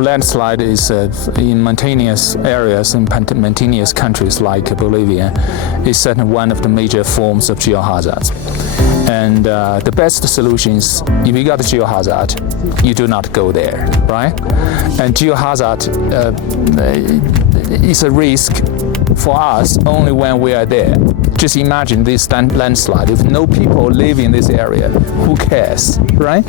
landslide is in mountainous areas, in mountainous countries like Bolivia, is certainly one of the major forms of geohazards. And the best solutions, if you got a geohazard, you do not go there, right? And geohazard is a risk for us only when we are there. Just imagine this landslide. If no people live in this area, who cares, right?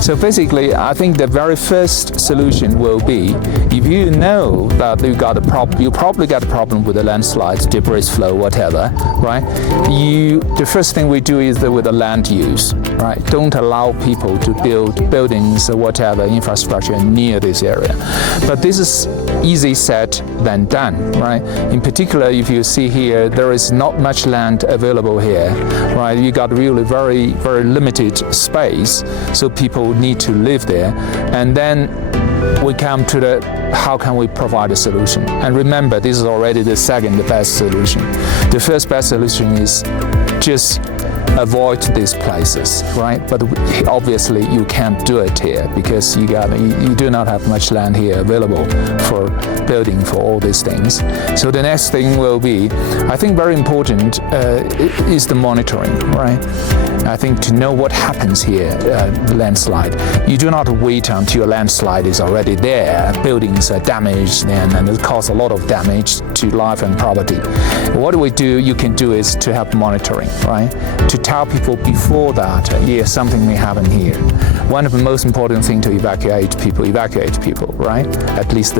So basically, I think the very first solution will be, if you know that you probably got a problem with the landslides, debris flow, whatever, right? The first thing we do is with the land use, right? Don't allow people to build buildings or whatever infrastructure near this area. But this is easy said than done, right? In particular, if you see here, there is not much land available here, right? You got really very, very limited space, so people need to live there. And then we come to how can we provide a solution? And remember, this is already the second best solution. The first best solution is just avoid these places, right? But obviously you can't do it here because you do not have much land here available for building for all these things. So the next thing will be, I think very important is the monitoring, right? I think to know what happens here, landslide. You do not wait until a landslide is already there, buildings are damaged and it causes a lot of damage to life and property. What you can do is to have monitoring, right? To tell people before that, yes, something may happen here. One of the most important things to evacuate people, right? At least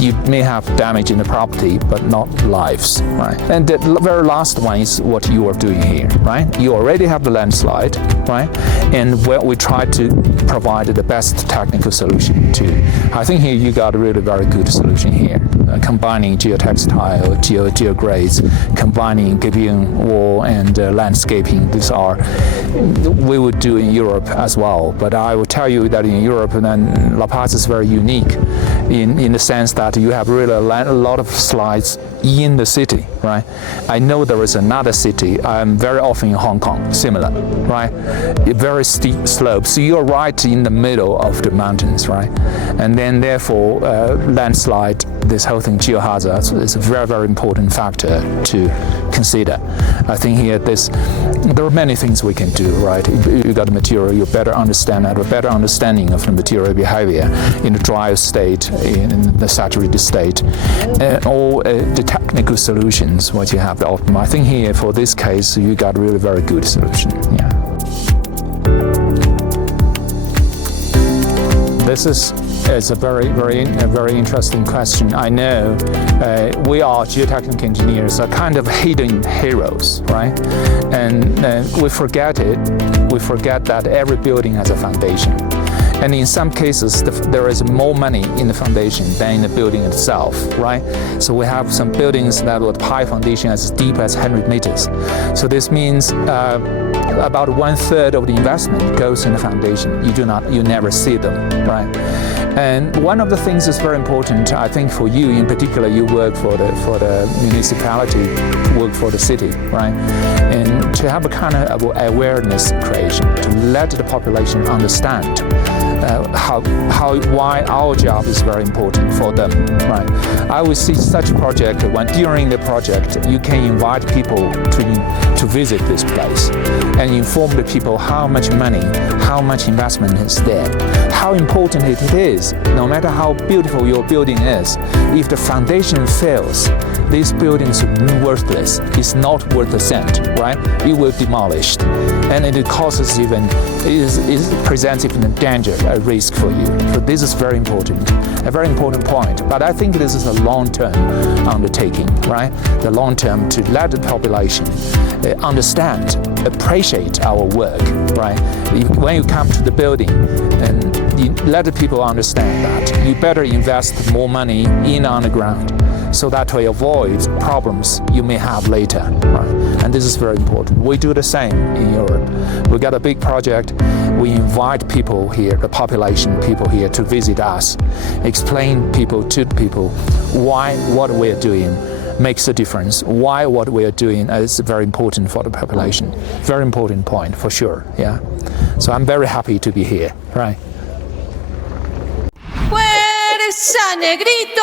you may have damage in the property, but not lives, right? And the very last one is what you are doing here, right? You already have the landslide, right? And we try to provide the best technical solution to. I think here you got a really very good solution here, combining geotextile, geogrades, combining Gibeon wall and landscaping. These are we would do in Europe as well. But I will tell you that in Europe, then La Paz is very unique in the sense that you have really a lot of slides in the city, right? I know there is another city, I'm very often in Hong Kong, similar, right? Very steep slopes, so you're right in the middle of the mountains, right? And then therefore, landslide, this whole thing, geohazards, is a very, very important factor to consider. I think here there are many things we can do, right? You got the material, you better understand, have a better understanding of the material behavior in the dry state, in the saturated state, or the technical solutions, what you have the optimum. I think here for this case, you got a really very good solution. Yeah. This is a very interesting question. I know we are geotechnical engineers are kind of hidden heroes, right? And we forget that every building has a foundation. And in some cases, there is more money in the foundation than in the building itself, right? So we have some buildings that with high foundation as deep as 100 meters. So this means about 1/3 of the investment goes in the foundation. You never see them, right? And one of the things that's very important, I think for you in particular, you work for the municipality, work for the city, right? And to have a kind of awareness creation, to let the population understand why our job is very important for them, right? I will see such a project when during the project you can invite people to visit this place and inform the people how much money, how much investment is there, how important it is. No matter how beautiful your building is, if the foundation fails, this building is worthless. It's not worth a cent, right? It will be demolished, and it causes it presents even a danger, a risk for you. So this is very important, a very important point. But I think this is a long-term undertaking, right? The long-term to let the population understand, appreciate our work, right? When you come to the building, and you let the people understand that you better invest more money in underground, so that we avoid problems you may have later, right? And this is very important. We do the same in Europe. We got a big project. We invite people here, the population people here, to visit us, explain to people why what we are doing makes a difference, why what we are doing is very important for the population. Very important point, for sure, yeah. So I'm very happy to be here, right? Puede ¡Esa, negrito!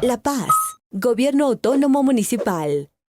La Paz, Gobierno Autónomo Municipal.